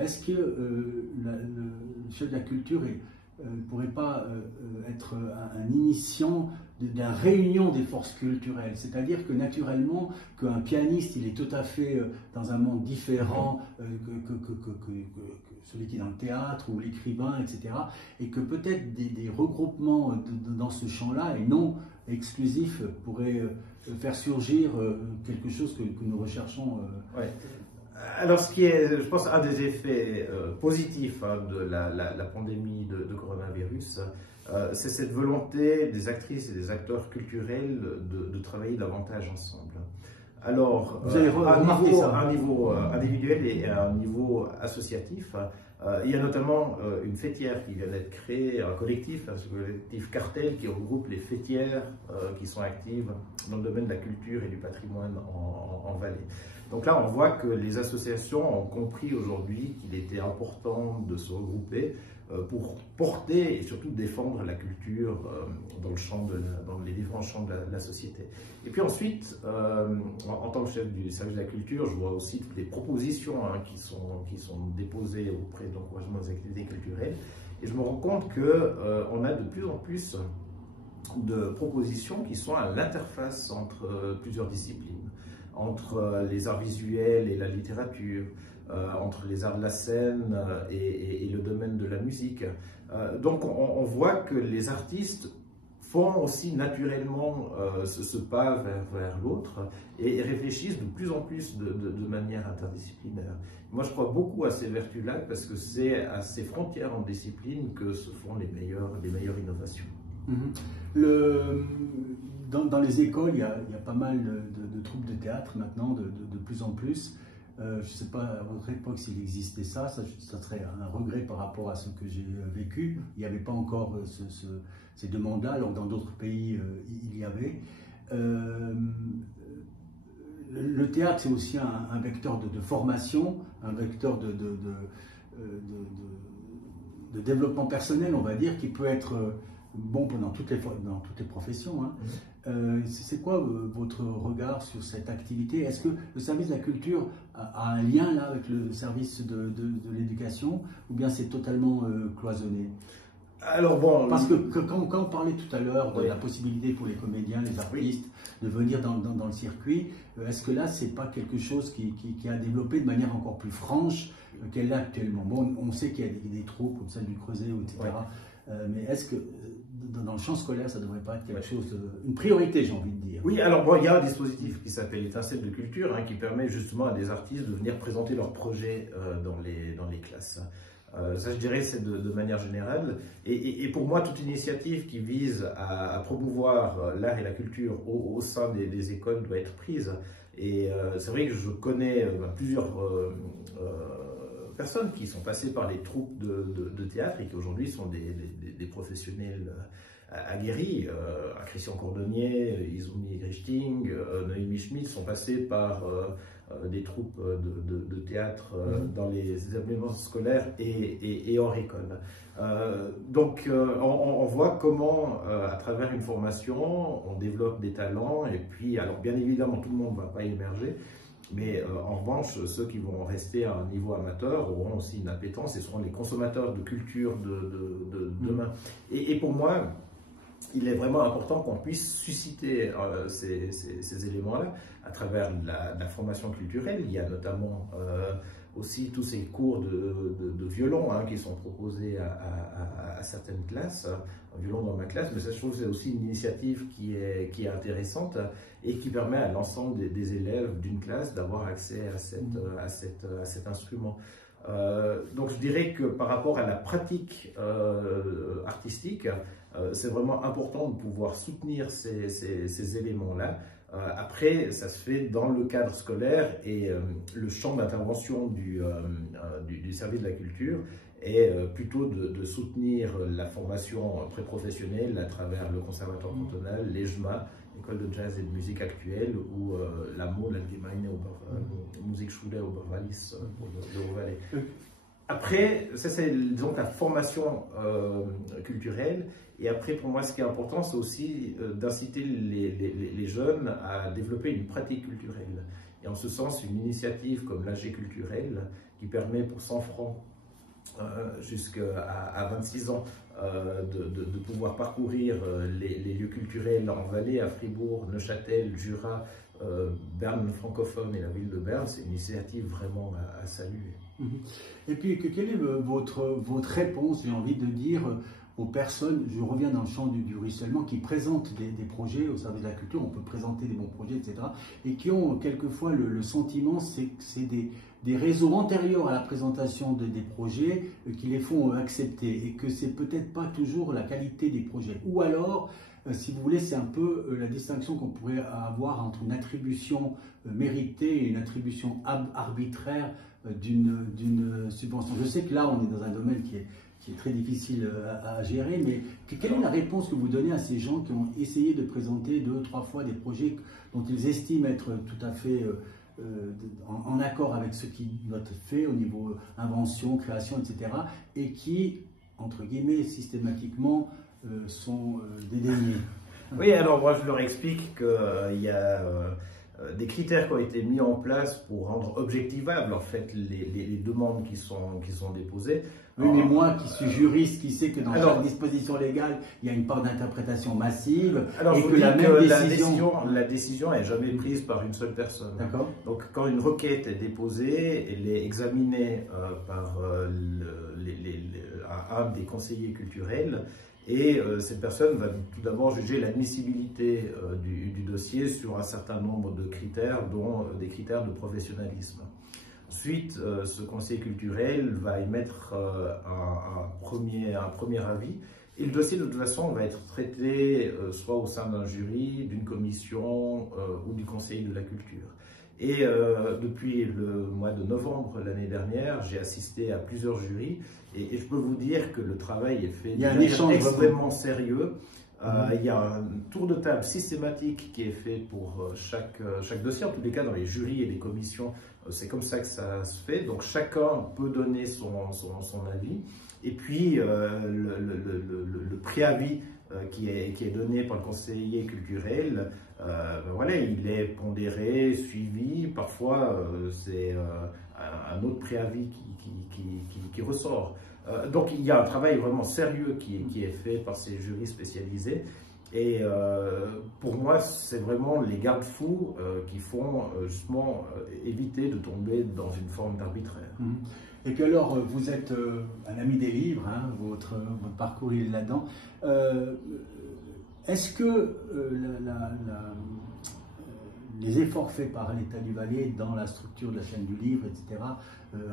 Est-ce que le chef de la culture ne pourrait pas être un initiant de la réunion des forces culturelles? C'est-à-dire que naturellement, qu'un pianiste, il est tout à fait dans un monde différent que celui qui est dans le théâtre ou l'écrivain, etc. Et que peut-être des regroupements dans ce champ-là, et non exclusifs, pourraient faire surgir quelque chose que nous recherchons. Alors, ce qui est, je pense, un des effets positifs de la pandémie de coronavirus, c'est cette volonté des actrices et des acteurs culturels de travailler davantage ensemble. Alors, à un niveau individuel et à un niveau associatif, il y a notamment une fêtière qui vient d'être créée, un collectif, ce collectif Cartel, qui regroupe les fêtières qui sont actives dans le domaine de la culture et du patrimoine en Valais. Donc là, on voit que les associations ont compris aujourd'hui qu'il était important de se regrouper pour porter et surtout défendre la culture dans les différents champs de la société. Et puis ensuite, en tant que chef du service de la culture, je vois aussi toutes les propositions qui sont déposées auprès de l'encouragement des activités culturelles. Et je me rends compte qu'on a de plus en plus de propositions qui sont à l'interface entre plusieurs disciplines, entre les arts visuels et la littérature, entre les arts de la scène et le domaine de la musique. Donc on voit que les artistes font aussi naturellement ce pas vers l'autre et réfléchissent de plus en plus de manière interdisciplinaire. Moi, je crois beaucoup à ces vertus-là parce que c'est à ces frontières en discipline que se font les meilleures innovations. Dans les écoles, il y a pas mal de troupes de théâtre maintenant, de plus en plus. Je ne sais pas à votre époque s'il existait ça serait un regret par rapport à ce que j'ai vécu. Il n'y avait pas encore ces demandes-là, alors dans d'autres pays il y avait. Le théâtre, c'est aussi un vecteur de formation, un vecteur de développement personnel, on va dire, qui peut être bon dans toutes les professions. Hein. C'est quoi votre regard sur cette activité? Est-ce que le service de la culture a un lien là avec le service de l'éducation, ou bien c'est totalement cloisonné? Alors bon, parce que quand on parlait tout à l'heure de la possibilité pour les comédiens, les artistes de venir dans le circuit, est-ce que là c'est pas quelque chose qui a développé de manière encore plus franche qu'elle l'a actuellement? Bon, on sait qu'il y a des troupes comme celle du Creuset, etc. Mais est-ce que dans le champ scolaire, ça ne devrait pas être quelque chose, une priorité, j'ai envie de dire? Oui, alors bon, il y a un dispositif qui s'appelle Étincelle de culture, hein, qui permet justement à des artistes de venir présenter leurs projets dans les classes. Ça, je dirais, c'est de manière générale. Et pour moi, toute initiative qui vise à promouvoir l'art et la culture au sein des écoles doit être prise. Et c'est vrai que je connais plusieurs personnes qui sont passées par les troupes de théâtre et qui aujourd'hui sont des professionnels aguerris. Christian Cordonnier, Izumi Grichting, Noémie Schmidt sont passés par des troupes de théâtre dans les établissements scolaires et hors école. Donc on voit comment à travers une formation on développe des talents, et puis alors bien évidemment tout le monde ne va pas émerger, mais en revanche ceux qui vont rester à un niveau amateur auront aussi une appétence et seront les consommateurs de culture de demain. Et pour moi, il est vraiment important qu'on puisse susciter ces éléments-là à travers la formation culturelle. Il y a notamment aussi tous ces cours de violon qui sont proposés à certaines classes, un violon dans ma classe, mais ça, je trouve que c'est aussi une initiative qui est intéressante et qui permet à l'ensemble des élèves d'une classe d'avoir accès à cet instrument. Donc je dirais que par rapport à la pratique artistique, c'est vraiment important de pouvoir soutenir ces éléments-là. Après, ça se fait dans le cadre scolaire, et le champ d'intervention du service de la culture est plutôt de soutenir la formation préprofessionnelle à travers le Conservatoire cantonal, l'EJMA, École de jazz et de musique actuelle, ou l'AMO, l'Allgemeine Musikschule Oberwallis pour le Haut-Valais. Après, ça c'est donc la formation culturelle. Et après, pour moi, ce qui est important, c'est aussi d'inciter les jeunes à développer une pratique culturelle. Et en ce sens, une initiative comme l'AG culturel, qui permet pour 100 francs jusqu'à 26 ans de pouvoir parcourir les lieux culturels en Valais, à Fribourg, Neuchâtel, Jura, Berne francophone et la ville de Berne, c'est une initiative vraiment à saluer. Et puis, quelle est votre réponse, j'ai envie de dire, aux personnes, je reviens dans le champ du ruissellement, qui présentent des projets au service de la culture, on peut présenter des bons projets, etc., et qui ont quelquefois le sentiment, c'est que c'est des réseaux antérieurs à la présentation des projets qui les font accepter, et que c'est peut-être pas toujours la qualité des projets. Ou alors, si vous voulez, c'est un peu la distinction qu'on pourrait avoir entre une attribution méritée et une attribution arbitraire d'une subvention. Je sais que là, on est dans un domaine qui est très difficile à gérer, mais quelle est la réponse que vous donnez à ces gens qui ont essayé de présenter 2 ou 3 fois des projets dont ils estiment être tout à fait en accord avec ce qui doit être fait au niveau invention, création, etc., et qui, entre guillemets, systématiquement sont dédaignés? Oui, alors moi je leur explique qu'il y a des critères qui ont été mis en place pour rendre objectivables en fait les demandes qui sont déposées. Oui, mais moi qui suis juriste, qui sais que dans chaque disposition légale, il y a une part d'interprétation massive, alors et que la décision n'est jamais prise par une seule personne. D'accord. Donc quand une requête est déposée, elle est examinée par un des conseillers culturels. Et cette personne va tout d'abord juger l'admissibilité du dossier sur un certain nombre de critères, dont des critères de professionnalisme. Ensuite, ce conseiller culturel va émettre un premier avis. Et le dossier, de toute façon, va être traité soit au sein d'un jury, d'une commission ou du conseil de la culture. Et depuis le mois de novembre l'année dernière, j'ai assisté à plusieurs jurys, et je peux vous dire que le travail est fait extrêmement sérieux. Il y a un tour de table systématique qui est fait pour chaque dossier. En tous les cas, dans les jurys et les commissions c'est comme ça que ça se fait. Donc chacun peut donner son avis. Et puis le préavis qui est donné par le conseiller culturel, voilà, il est pondéré, suivi. Parfois, c'est un autre préavis qui ressort. Donc il y a un travail vraiment sérieux qui est fait par ces jurys spécialisés. Et pour moi, c'est vraiment les garde-fous qui font justement éviter de tomber dans une forme d'arbitraire. Et puis alors, vous êtes un ami des livres, hein, votre parcours il est là-dedans. Est-ce que les efforts faits par l'État du Valais dans la structure de la chaîne du livre, etc.,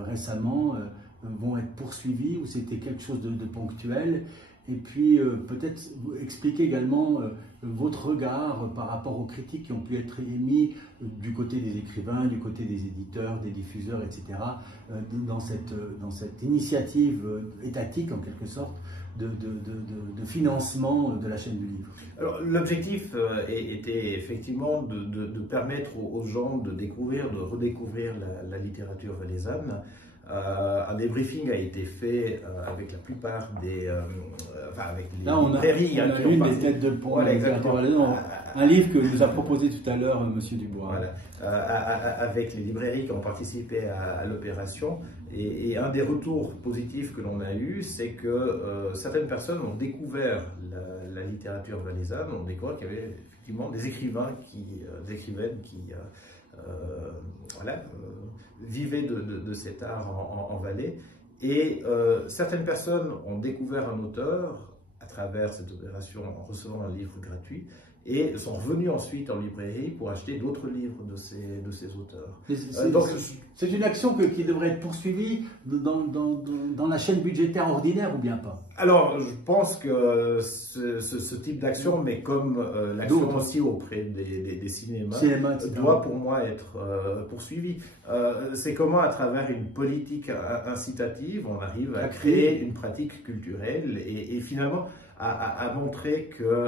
récemment, vont être poursuivis ou c'était quelque chose de ponctuel? Et puis peut-être expliquer également votre regard par rapport aux critiques qui ont pu être émises du côté des écrivains, du côté des éditeurs, des diffuseurs, etc., dans cette initiative étatique en quelque sorte de financement de la chaîne du livre. Alors l'objectif était effectivement de permettre aux gens de découvrir, de redécouvrir la littérature valaisanne. Un débriefing a été fait avec la plupart des, avec les librairies. Là, on a une des têtes de pont. Voilà, exactement. Un livre que nous a proposé tout à l'heure M. Dubois. Voilà. Avec les librairies qui ont participé à l'opération. Et un des retours positifs que l'on a eu, c'est que certaines personnes ont découvert la littérature valaisanne, ont découvert qu'il y avait effectivement des écrivains, des écrivaines qui vivaient de cet art en Valais. Et certaines personnes ont découvert un auteur à travers cette opération en recevant un livre gratuit et sont revenus ensuite en librairie pour acheter d'autres livres de ces auteurs. C'est une action qui devrait être poursuivie dans la chaîne budgétaire ordinaire ou bien pas? Alors, je pense que ce type d'action, mais comme l'action aussi auprès des cinémas, doit pour moi être poursuivi. C'est comment, à travers une politique incitative, on arrive à créer une pratique culturelle et finalement à montrer que...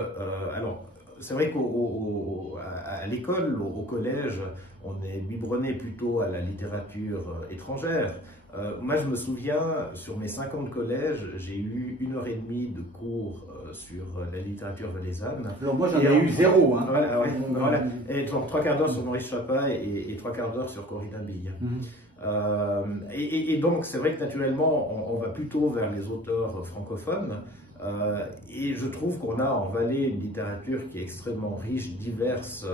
alors, c'est vrai qu'à l'école, au collège, on est biberonné plutôt à la littérature étrangère. Moi, je me souviens, sur mes 5 ans de collège, j'ai eu 1h30 de cours sur la littérature valaisanne. Alors moi, j'en ai eu 0. Hein. Voilà. Et 3 quarts d'heure sur Maurice Chapin et 3 quarts d'heure sur Corinna Bille. Et donc, c'est vrai que naturellement, on va plutôt vers les auteurs francophones. Et je trouve qu'on a en Valais une littérature qui est extrêmement riche, diverse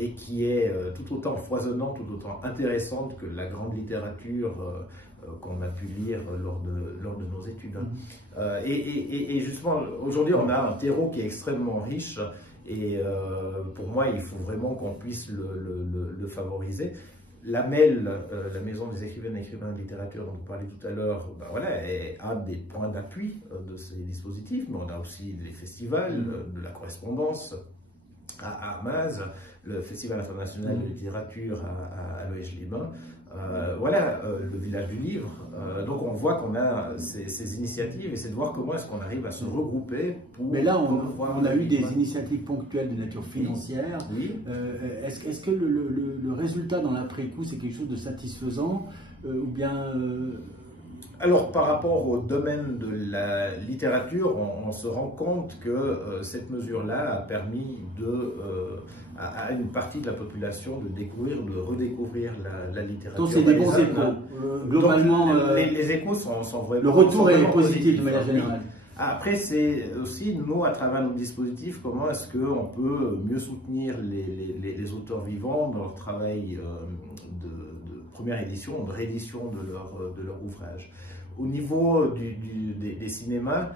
et qui est tout autant foisonnante, tout autant intéressante que la grande littérature qu'on a pu lire lors de nos études. Et justement, aujourd'hui, on a un terreau qui est extrêmement riche et pour moi, il faut vraiment qu'on puisse le favoriser. La MEL, la Maison des écrivaines et écrivains de littérature dont vous parliez tout à l'heure, est un des points d'appui de ces dispositifs, mais on a aussi les festivals, de la correspondance à Amaz, le Festival international de littérature à l'OEJ-Liban, le Village du Livre. Donc on voit qu'on a ces initiatives et c'est de voir comment est-ce qu'on arrive à se regrouper pour... Mais là, on a eu des initiatives ponctuelles de nature financière. Oui. Est-ce que le résultat dans l'après-coup, c'est quelque chose de satisfaisant ou bien... Alors, par rapport au domaine de la littérature, on se rend compte que cette mesure-là a permis à une partie de la population de découvrir, de redécouvrir la littérature. Donc, c'est des bons échos. Globalement, les échos sont vraiment... Le retour est positif de manière générale. Après, c'est aussi, nous, à travers notre dispositif, comment est-ce qu'on peut mieux soutenir les auteurs vivants dans leur travail de première édition, de réédition de leur ouvrage. Au niveau des cinémas,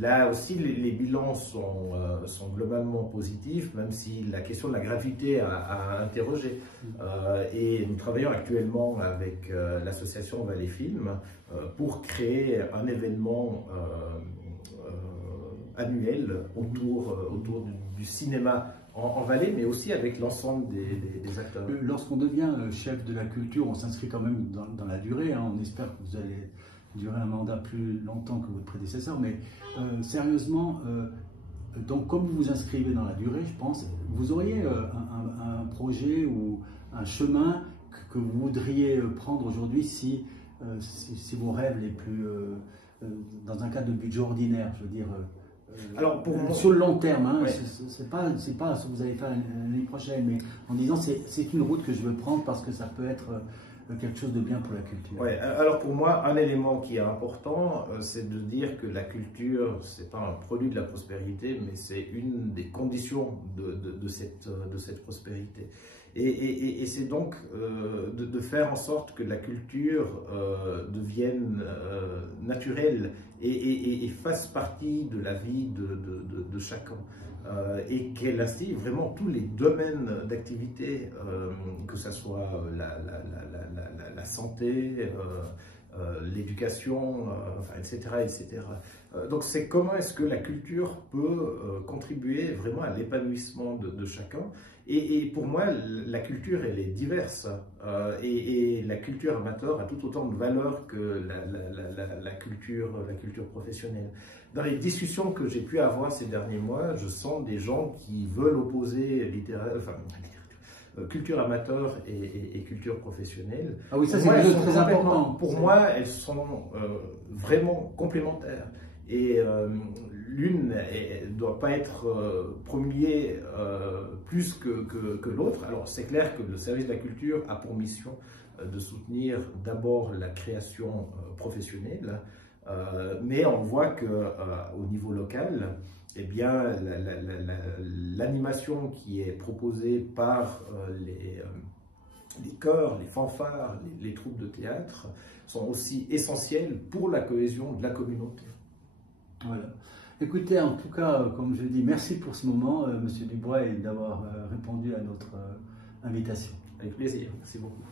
là aussi les bilans sont globalement positifs, même si la question de la gratuité a interrogé. Et nous travaillons actuellement avec l'association Valais Film pour créer un événement annuel autour du cinéma en Valais, mais aussi avec l'ensemble des acteurs. Lorsqu'on devient chef de la culture, on s'inscrit quand même dans la durée. Hein. On espère que vous allez durer un mandat plus longtemps que votre prédécesseur. Mais sérieusement, donc comme vous vous inscrivez dans la durée, je pense, vous auriez un projet ou un chemin que vous voudriez prendre aujourd'hui si vos rêves les plus, dans un cadre de budget ordinaire, je veux dire, alors pour sur le long terme, hein, ouais. c'est pas ce que vous allez faire l'année prochaine, mais en disant c'est une route que je veux prendre parce que ça peut être quelque chose de bien pour la culture. Ouais, alors pour moi, un élément qui est important, c'est de dire que la culture, c'est pas un produit de la prospérité, mais c'est une des conditions de cette prospérité. Et c'est donc de faire en sorte que la culture devienne naturelle et fasse partie de la vie de chacun. Et qu'elle instille vraiment tous les domaines d'activité, que ce soit la santé, l'éducation, enfin, etc. etc. Donc c'est comment est-ce que la culture peut contribuer vraiment à l'épanouissement de chacun. Et pour moi, la culture, elle est diverse. Et la culture amateur a tout autant de valeur que la culture professionnelle. Dans les discussions que j'ai pu avoir ces derniers mois, je sens des gens qui veulent opposer culture amateur et culture professienne. Ah oui, ça c'est très important. Pour moi, elles sont vraiment complémentaires. Et l'une ne doit pas être promulguée plus que l'autre. Alors c'est clair que le service de la culture a pour mission de soutenir d'abord la création professionnelle, mais on voit qu'au niveau local, eh bien, l'animation qui est proposée par les chœurs, les fanfares, les troupes de théâtre sont aussi essentielles pour la cohésion de la communauté. Voilà. Écoutez, en tout cas, comme je dis, merci pour ce moment, Monsieur Dubois, et d'avoir répondu à notre invitation. Avec plaisir, merci beaucoup.